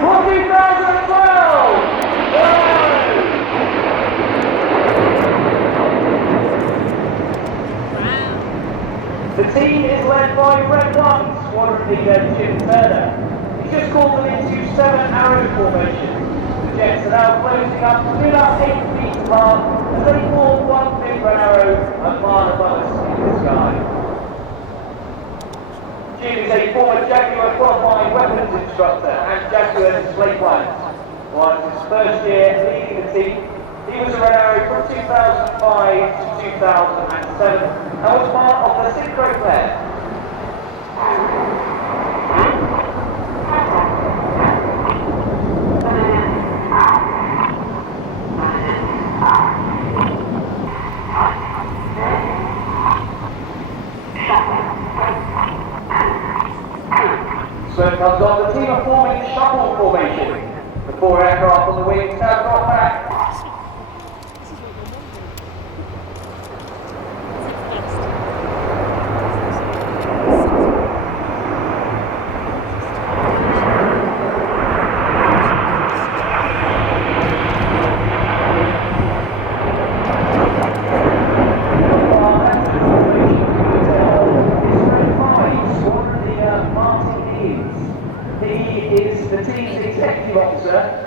for 2012. The team is led by Red 1 squadron leader Jim Turner. He just called them into 7 arrow formation. The Jets are now closing up to about 8 feet apart as they form one big red arrow a mile above us in the sky. Jim is a former Jaguar qualifying weapons instructor and Jaguar display pilot. While it's his first year leading the team, he was a Red Arrow from 2005 to 2007 and was part of the synchro pair. So it comes on, the team are forming the shuttle formation. The 4 aircraft on the wings now drop back.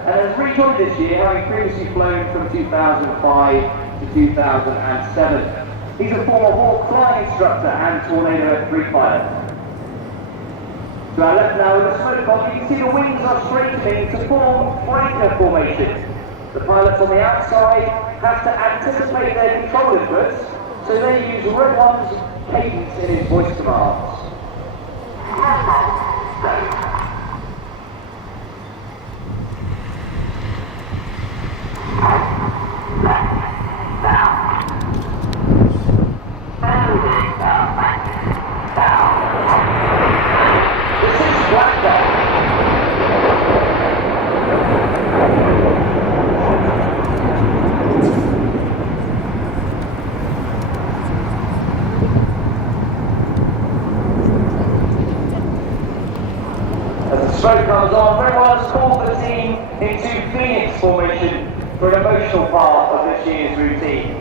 And has rejoined this year, having previously flown from 2005 to 2007. He's a former Hawk flying instructor and Tornado F3 pilot. To our left now with the smoke on, you can see the wings are straightening to form flanker formation. The pilots on the outside have to anticipate their control inputs, so they use Red 1's cadence in his voice commands. Smoke comes on, Red 1 has called the team into Phoenix formation for an emotional part of this year's routine.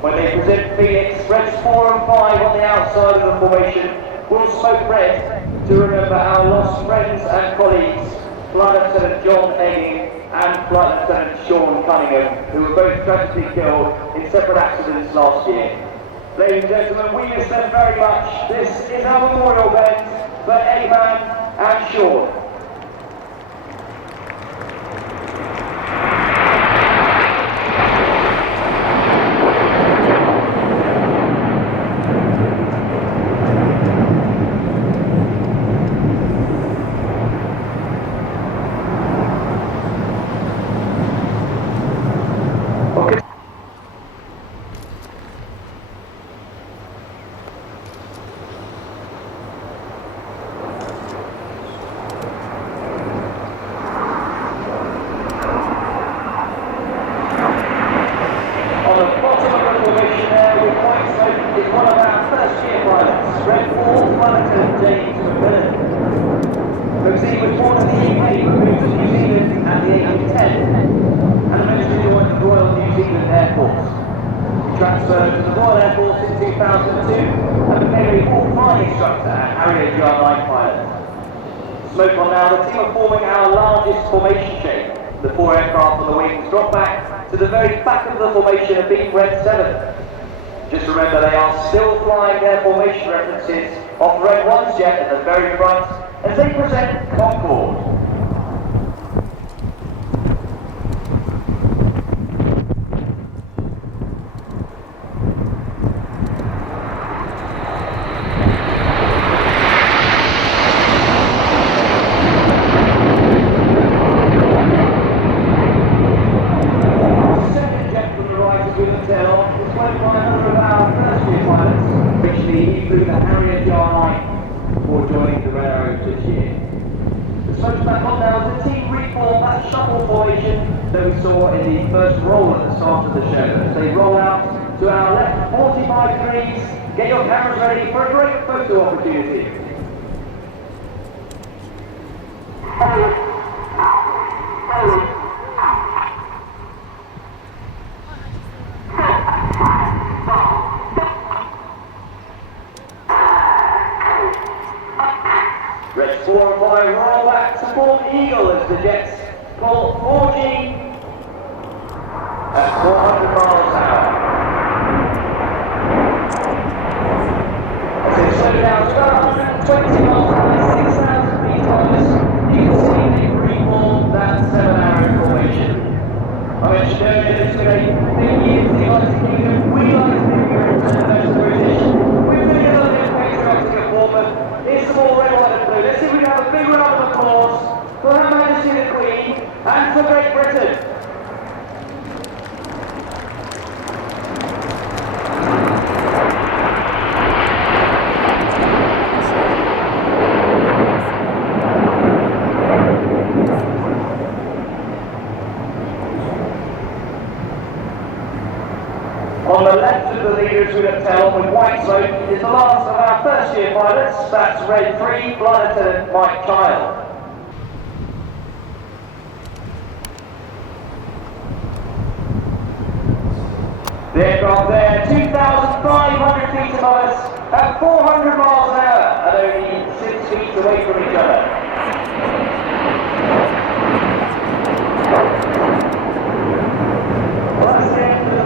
When they present Phoenix, Reds 4 and 5 on the outside of the formation will smoke red to remember our lost friends and colleagues, Flight Lieutenant John Egging and Flight Lieutenant Sean Cunningham, who were both tragically killed in separate accidents last year. Ladies and gentlemen, we miss them very much. This is our memorial bend for Eggman and Sean. Transferred to the Royal Air Force in 2002 and became a Hawk flying instructor and Harrier GR9 pilot. Smoke on now, the team are forming our largest formation shape. The 4 aircraft on the wings drop back to the very back of the formation of being Red 7. Just remember they are still flying their formation references off Red 1's jet at the very front as they present Concorde. That we saw in the first roll at the start of the show. As they roll out to our left 45 degrees, get your cameras ready for a great photo opportunity. Reds 4 and 5 roll back to support the Eagle as the Jets call 4G at 400 miles an hour. As they slow down to about 120 miles an hour, 6,000 feet tallest, you can see they've reformed that 7-arrow formation. I mentioned earlier this is a big year for the United Kingdom. We like to think we're the British. We're doing a little bit patriotic at Bournemouth. Here's some more red, white and blue. Let's see if we can have a big round of applause for Her Majesty the Queen and for Great Britain. On the left of the leaders we have tell with white smoke is the last of our first year pilots. That's Red 3, Flight Lieutenant Mike Child. The aircraft there, 2,500 feet above us at 400 miles an hour and only 6 feet away from each other.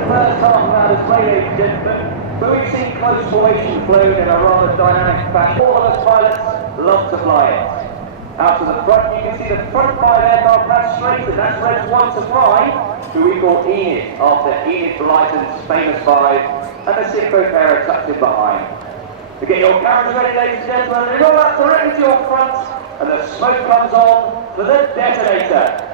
First half of our display, ladies and gentlemen, but we've seen close formation flown in a rather dynamic fashion. All of us pilots love to fly it. Out to the front, you can see the front 5 aircraft that's straight, and that's Red's 1 to fly, who we call Enid, after Enid Blyton's famous 5, and the synchro pair are tucked in behind. To get your cameras ready, ladies and gentlemen, and roll out directly to your front, and the smoke comes on for the detonator.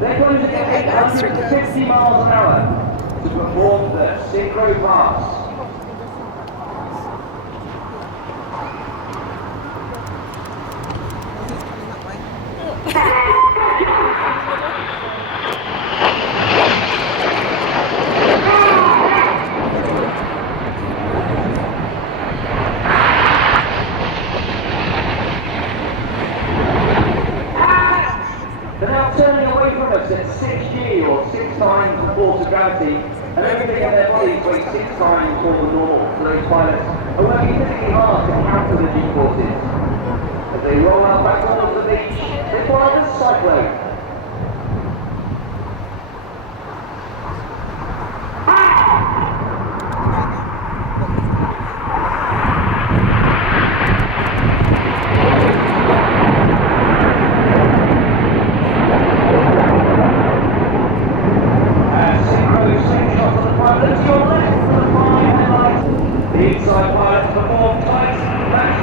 They're going to get 850 miles an hour to perform the synchro pass. They're now turning away from us at 6G or 6 times the force of gravity, and everything in their bodies weighs 6 times more than normal. So those pilots are working physically hard to counter the G-forces. As they roll out back towards the beach, they fly the cyclone. The inside pilots perform tight, that's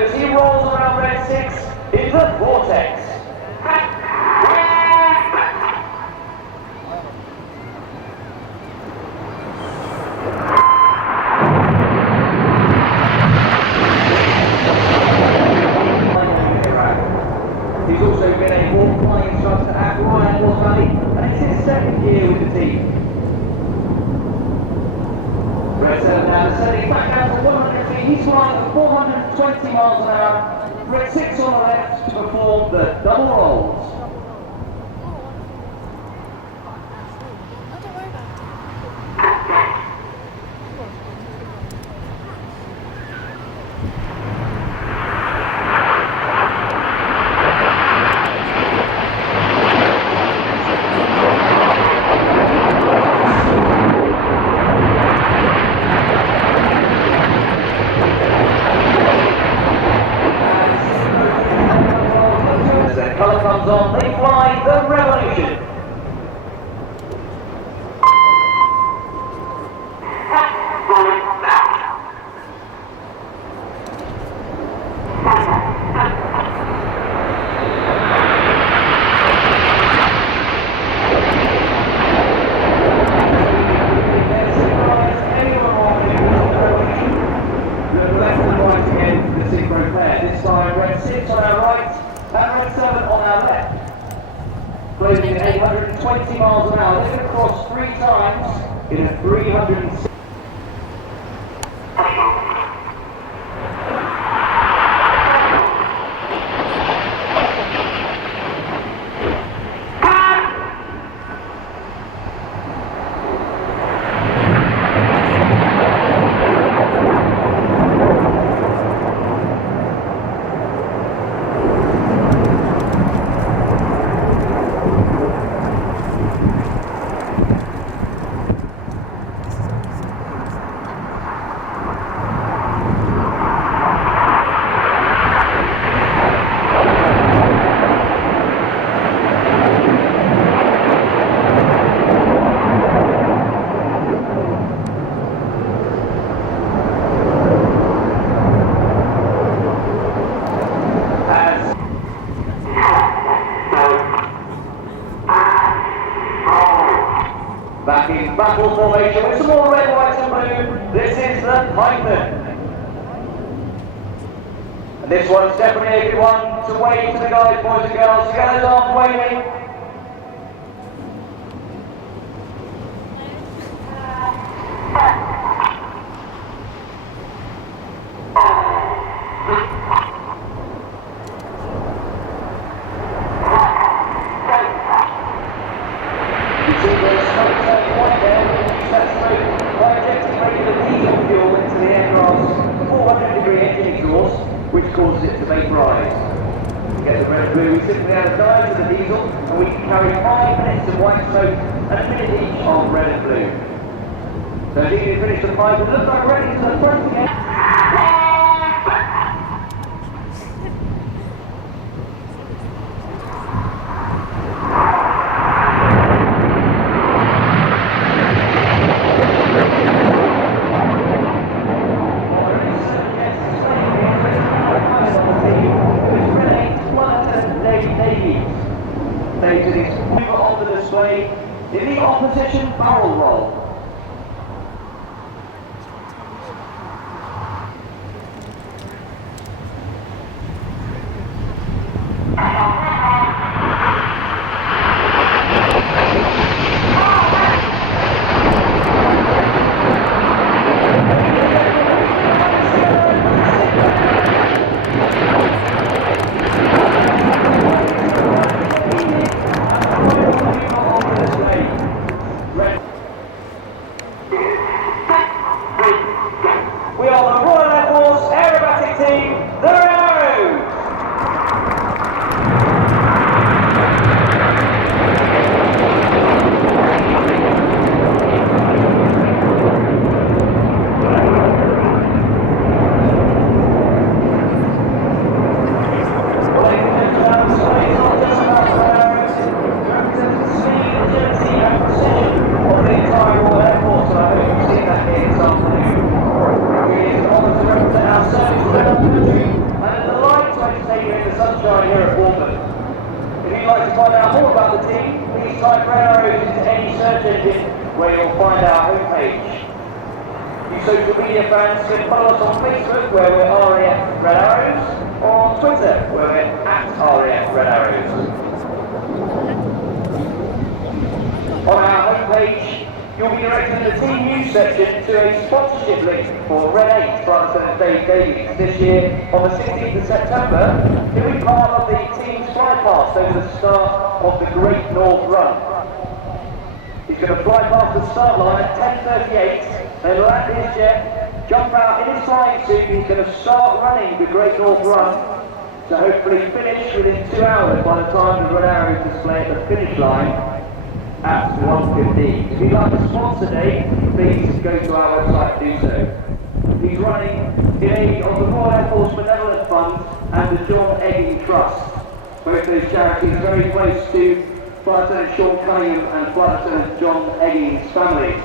as he rolls around Red 6 in the vortex. He's also been a war flying instructor at Royal Air Valley, and it's his 2nd year with the team. Red 7 now descending back down to 100 feet. He's flying at 420 miles an hour. Red 6 on the left to perform the double rolls. Colour comes on, they fly the Revolution. This time red 6 on our right and red 7 on our left. Closing at 820 miles an hour. They're going to cross 3 times in a 360. Back in battle formation with some more red, white and blue. This is the Python. And this one's definitely a good one to wave to the guys, boys and girls. You got those arms waving. Which causes it to vaporise. We get the red and blue, we simply add a dye to the diesel and we can carry 5 minutes of white smoke and a minute each of red and blue. So if you finish the 5, it looks like ready to the front again. On the display in the opposition barrel roll. We are the Royal Air Force Aerobatic Team, the Arrows! Sunshine here at Bournemouth. If you'd like to find out more about the team, please type Red Arrows into any search engine where you'll find our homepage. You social media fans can follow us on Facebook where we're RAF Red Arrows, or on Twitter where we're @RAF Red Arrows. On our homepage, you'll be directed in the team news section to a sponsorship link for Red 8 France and Dave Davies this year on the 16th of September. He'll be part of the team's fly past over the start of the Great North Run. He's going to fly past the start line at 10:38 and land his jet, jump out in his flying suit. He's going to start running the Great North Run to hopefully finish within 2 hours by the time the Red Arrow display at the finish line at 1:15. If you'd like a sponsor day, please go to our website to do so. He's running in aid of the Royal Air Force Benevolent Fund and the John Egging Trust. Both those charities very close to Flight Attendant Sean Cunningham and Flight Attendant John Egging's families,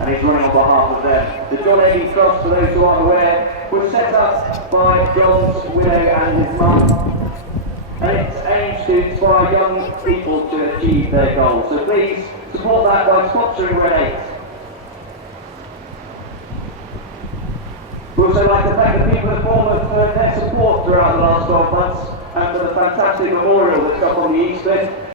and he's running on behalf of them. The John Egging Trust, for those who aren't aware, was set up by John's widow and his mum, and it aims to inspire young people to achieve their goals. So please support that by sponsoring Red 8. We'd also like to thank the people of Bournemouth for their support throughout the last 12 months and for the fantastic memorial that's up on the east end.